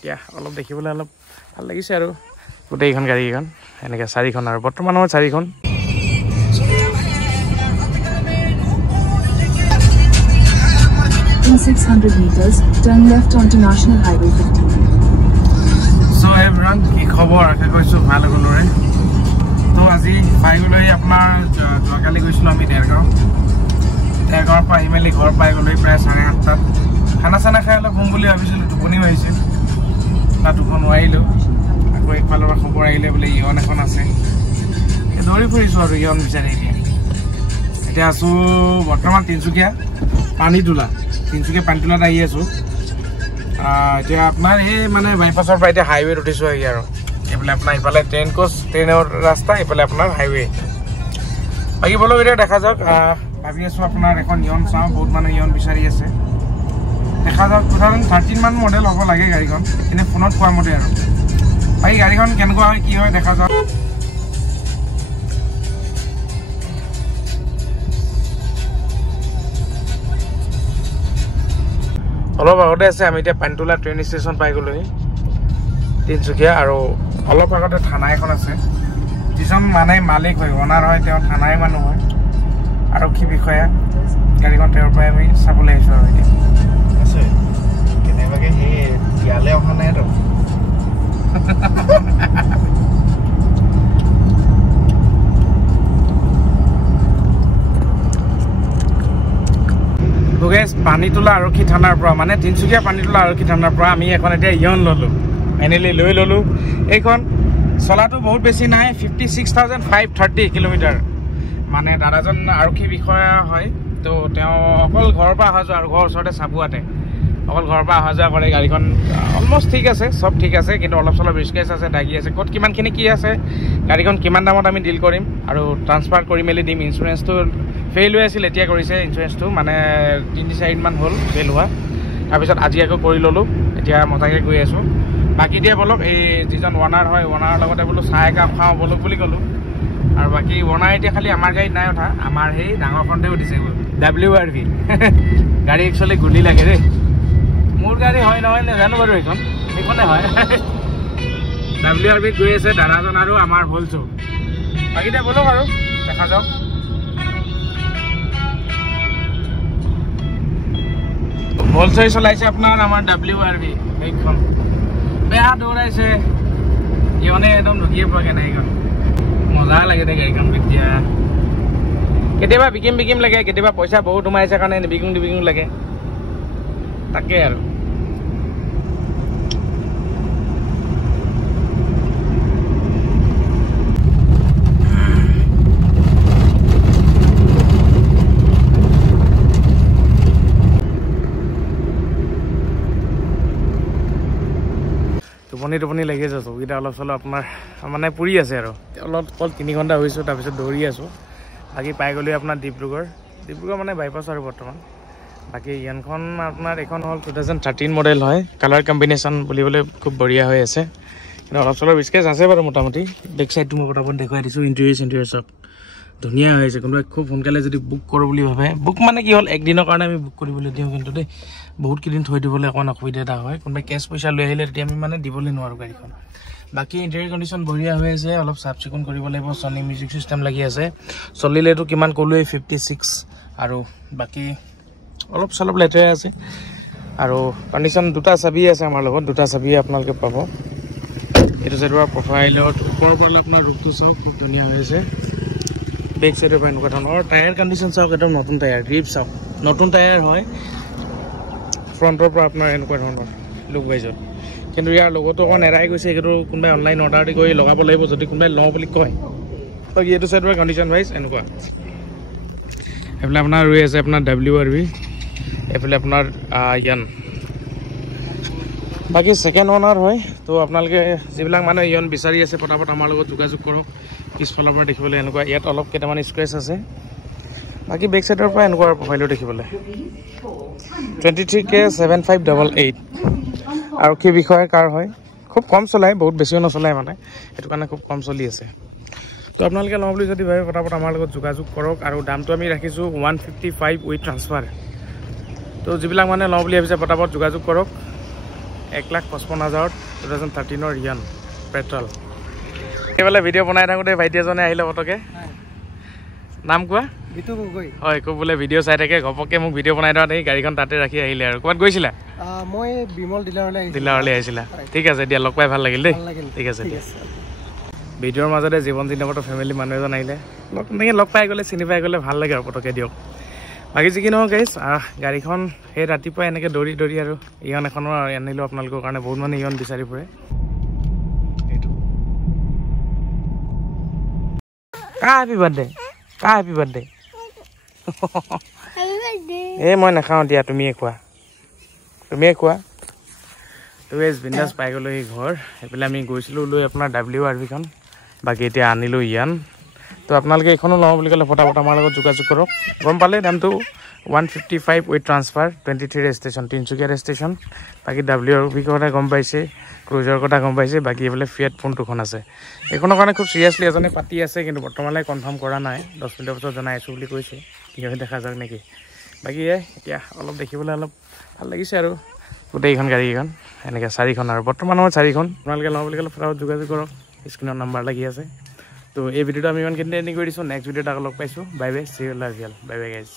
এতিয়া অলপ দেখিবলৈ অলপ ভাল লাগিছে আৰু গোটেইখন গাড়ীখন এনেকৈ চাৰিখন আৰু বৰ্তমানৰ চাৰিখন 600 meters, turn left onto National Highway 15. So everyone, কি খবৰ আশা কৰিছো ভাল হ'বলৰে তো আজি পাইগলৈ আপোনাৰ যোৱাকালি গৈছিলোঁ আমি দেৰগাঁৱৰ পৰা আহিমেলি ঘৰ পাই গ'লৈ প্ৰায় 8:30 খানা চানা খাই অলপ শুম বুলি ভাবিছিলোঁ টোপনিও আহিছিল তাত টোপন নোৱাৰিলোঁ আকৌ একফালৰ পৰা খবৰ আহিলে বোলে ইয়ন এখন আছে দৌৰি ফুৰিছোঁ আৰু ইয়ন বিচাৰি এতিয়া আছোঁ বৰ্তমান তিনিচুকীয়া পানীতোলাত আহি আছোঁ এতিয়া আপোনাৰ এই মানে বাইপাছৰ পৰা এতিয়া হাইৱেত উঠিছোঁ আহি আৰু এইফালে আপোনাৰ ইফালে ট্ৰেইনৰ ৰাস্তা এইফালে আপোনাৰ হাইৱে বাকী বলক এতিয়া দেখা যাওক ভাবি আছোঁ আপোনাৰ এখন ইয়ন চাওঁ বহুত মানুহে ইয়ন বিচাৰি আছে দেখা যাওক 2013 মান মডেল হ'ব লাগে গাড়ীখন এনে ফোনত কোৱা মতে আৰু বাকী গাড়ীখন কেনেকুৱা হয় কি হয় দেখা যাওক অলপ আগতে আছে আমি এতিয়া পানীতোলা ট্ৰেইন ষ্টেচন পাই গ'লোহি তিনিচুকীয়া আৰু অলপ আগতে থানা এখন আছে যিজন মানে মালিক হয় অনাৰ হয় তেওঁ থানাই মানুহ হয় আৰক্ষী বিষয়া গাড়ীখন তেওঁৰ পৰাই আমি চাবলৈ আহিছোঁ আৰু এতিয়া আছে কেনেবাকৈ সেই ইয়ালৈ অহা নাই আৰু পানীতোলা আৰক্ষী থানাৰ পৰা মানে তিনিচুকীয়া পানীতোলা আৰক্ষী থানাৰ পৰা আমি এখন এতিয়া ইয়ন ল'লোঁ ফাইনেলি লৈ ল'লোঁ এইখন চলাটো বহুত বেছি নাই 56,530 কিলোমিটাৰ মানে দাদাজন আৰক্ষী বিষয়া হয় তো তেওঁ অকল ঘৰৰ পৰা অহা যোৱা আৰু ঘৰৰ ওচৰতে চাবুৱাতে অকল ঘৰৰ পৰা অহা যোৱা কৰে গাড়ীখন অলমষ্ট ঠিক আছে চব ঠিক আছে কিন্তু অলপ চলপ ৰিস্কেছ আছে দাগি আছে ক'ত কিমানখিনি কি আছে গাড়ীখন কিমান দামত আমি ডিল কৰিম আৰু ট্ৰান্সফাৰ কৰি মেলি দিম ইঞ্চুৰেঞ্চটো ফেইল হৈ আছিল এতিয়া কৰিছে ইঞ্চুৰেঞ্চটো মানে 3-4 মান হ'ল ফেইল হোৱা তাৰপিছত আজি আকৌ কৰি ল'লোঁ এতিয়া মজাকৈ গৈ আছোঁ বাকী দিয়ে বলক এই যিজন অনাৰ হয় অনাৰৰ লগতে বোলো চাহ একাপ খাওঁ বলক বুলি ক'লোঁ আৰু বাকী অনাৰ এতিয়া খালি আমাৰ গাড়ীত নাই উঠা আমাৰ সেই ডাঙৰখনতে উঠিছে WRV গাড়ী একচুৱেলি গুলি লাগে দেই মোৰ গাড়ী হয় নহয় নাজানো বাৰু সেইখনে হয় WRV গৈ আছে দাদাজন আৰু আমাৰ ভলছো বাকী দিয়ে বলক আৰু দেখা যাওক ভলচই চলাইছে আপোনাৰ আমাৰ WRV এইখন বেয়া দৌৰাইছে ইয়নে একদম ঢুকিয়ে পোৱাকৈ নাই এইখন মজা লাগে দে গাড়ীখন এতিয়া কেতিয়াবা বিকিম লাগে কেতিয়াবা পইচা বহুত সোমাইছে কাৰণে নিবিকিং লাগে তাকে আৰু টোপনি লাগি আছে চকুকেইটা অলপ চলপ আপোনাৰ মানে পুৰি আছে আৰু অলপ 3 ঘণ্টা হৈছোঁ তাৰপিছত দৌৰি আছোঁ বাকী পাই গ'লোঁ আপোনাৰ ডিব্ৰুগড় মানে বাইপাছ আৰু বৰ্তমান বাকী ইয়ানখন আপোনাৰ এইখন হ'ল 2013 মডেল হয় কালাৰ কম্বিনেশ্যন বুলিবলৈ খুব বঢ়িয়া হৈ আছে কিন্তু অলপ চলপ ৰিস্কেছ আছে বাৰু মোটামুটি বেক চাইডটো মই পটাপট দেখুৱাই দিছোঁ ইণ্টেৰিয়ৰ চব ধুনীয়া হৈ আছে কোনোবাই খুব সোনকালে যদি বুক কৰোঁ বুলি ভাবে বুক মানে কি হ'ল একদিনৰ কাৰণে আমি বুক কৰিবলৈ দিওঁ কিন্তু দেই বহুত কেইদিন থৈ দিবলৈ অকণমান অসুবিধা এটা হয় কোনোবাই কেছ পইচা লৈ আহিলে তেতিয়া আমি মানে দিবলৈ নোৱাৰোঁ গাড়ীখন বাকী ইণ্টেৰিয়ৰ কণ্ডিশ্যন বঢ়িয়া হৈ আছে অলপ চাফ চিকুণ কৰিব লাগিব ছনী মিউজিক চিষ্টেম লাগি আছে চলিলেতো কিমান ক'লোৱে 56 আৰু বাকী অলপ চলপ লেতেৰা আছে আৰু কণ্ডিশ্যন দুটা চাবি আছে আমাৰ লগত দুটা চাবিয়ে আপোনালোকে পাব এইটো চাইডৰ প্ৰফাইলত ওপৰৰ পৰা আপোনাৰ ৰূপটো চাওক খুব ধুনীয়া হৈ আছে বেক চাইডৰ পৰা এনেকুৱা ধৰণৰ টায়াৰ কণ্ডিশ্যন চাওক একদম নতুন টায়াৰ গ্ৰিপ চাওক নতুন টায়াৰ হয় ফ্ৰণ্টৰ পৰা আপোনাৰ এনেকুৱা ধৰণৰ লুক ৱাইজত কিন্তু ইয়াৰ লগতো অকণ এৰাই গৈছে সেইটো কোনোবাই অনলাইন অৰ্ডাৰ দি কৰি লগাব লাগিব যদি কোনোবাই লওঁ বুলি কয় বাকী এইটো চাইডৰ কণ্ডিশ্যন ৱাইজ এনেকুৱা এইফালে আপোনাৰ ৰৈ আছে আপোনাৰ WRV এইফালে আপোনাৰ ইয়ান বাকী ছেকেণ্ড অনাৰ হয় তো আপোনালোকে যিবিলাক মানুহে ইয়ন বিচাৰি আছে পটাপট আমাৰ লগত যোগাযোগ কৰক পিছফালৰ পৰা দেখিবলৈ এনেকুৱা ইয়াত অলপ কেইটামান স্ক্ৰেচ আছে বাকী বেক চাইডৰ পৰা এনেকুৱা প্ৰফাইলো দেখিবলৈ 23K7588 আৰক্ষী বিষয়াৰ কাৰ হয় খুব কম চলায় বহুত বেছিও নচলায় মানে সেইটো কাৰণে খুব কম চলি আছে তো আপোনালোকে লওঁ বুলি যদি ভাবে পটাপট আমাৰ লগত যোগাযোগ কৰক আৰু দামটো আমি ৰাখিছোঁ 155 উইথ ট্ৰান্সফাৰ তো যিবিলাক মানে লওঁ বুলি ভাবিছে পটাপট যোগাযোগ কৰক 1,55,000 2013 ইয়ান পেট্ৰল এইফালে ভিডিঅ' বনাই থাকোঁতে ভাইটি এজনে আহিলে পটকে নাম কোৱা বিতু গগৈ হয় খুব বোলে ভিডিঅ' চাই থাকে ঘপককৈ মোক ভিডিঅ' বনাই দেওঁতে গাড়ীখন তাতে ৰাখি আহিলে আৰু ক'ৰবাত গৈছিলা মই বিমল ডিলাৰলৈ আহিছিলা ঠিক আছে দিয়া লগ পাই ভাল লাগিল দেই ঠিক আছে দিয়া ভিডিঅ'ৰ মাজতে জীৱন জিন্দাবাদৰ ফেমিলি মানুহ এজন আহিলে তেনেকৈ লগ পাই গ'লে চিনি পাই গ'লে ভাল লাগে আৰু পটকে দিয়ক বাকী যি কি নহওক গাইছ গাড়ীখন সেই ৰাতিপুৱা এনেকৈ দৌৰি দৌৰি আৰু ইয়ন এখনৰ আনিলোঁ আপোনালোকৰ কাৰণে বহুত মানুহে ইয়ন বিচাৰি ফুৰে হেপী বাৰ্থডে এই মই নাখাওঁ দিয়া তুমিয়ে খোৱা তুমি বিন্দাছ পাই গ'লোঁ সেই ঘৰ সেইফালে আমি গৈছিলোঁ লৈ আপোনাৰ WRVখন বাকী এতিয়া আনিলোঁ ইয়ান তো আপোনালোকে এইখনো লওঁ বুলি ক'লে ফটাফট আমাৰ লগত যোগাযোগ কৰক গম পালে দামটো 155 with transfer 23 registration Tinsukia registration বাকী WRV কথা গম পাইছে ক্ৰুজাৰ কথা গম পাইছে বাকী এইফালে ফিয়েট ফোনটোখন আছে এইখনৰ কাৰণে খুব চিৰিয়াছলি এজনে পাতি আছে কিন্তু বৰ্তমানলৈ কনফাৰ্ম কৰা নাই 10 মিনিটৰ পিছত জনাই আছোঁ বুলি কৈছে কি হয় দেখা যাওক নেকি বাকী এতিয়া অলপ দেখিবলৈ অলপ ভাল লাগিছে আৰু গোটেইখন গাড়ীখন এনেকৈ 4খন আৰু বৰ্তমান সময়ত 4খন আপোনালোকে লওঁ বুলি ক'লে ফটাফট যোগাযোগ কৰক স্ক্ৰীণৰ নাম্বাৰ লাগি আছে তো এই ভিডিঅ'টো আমি ইমানখিনিতে এণ্ডিং কৰি দিছোঁ নেক্সট ভিডিঅ'ত আকৌ লগ পাইছোঁ bye bye C you love you bye bye guys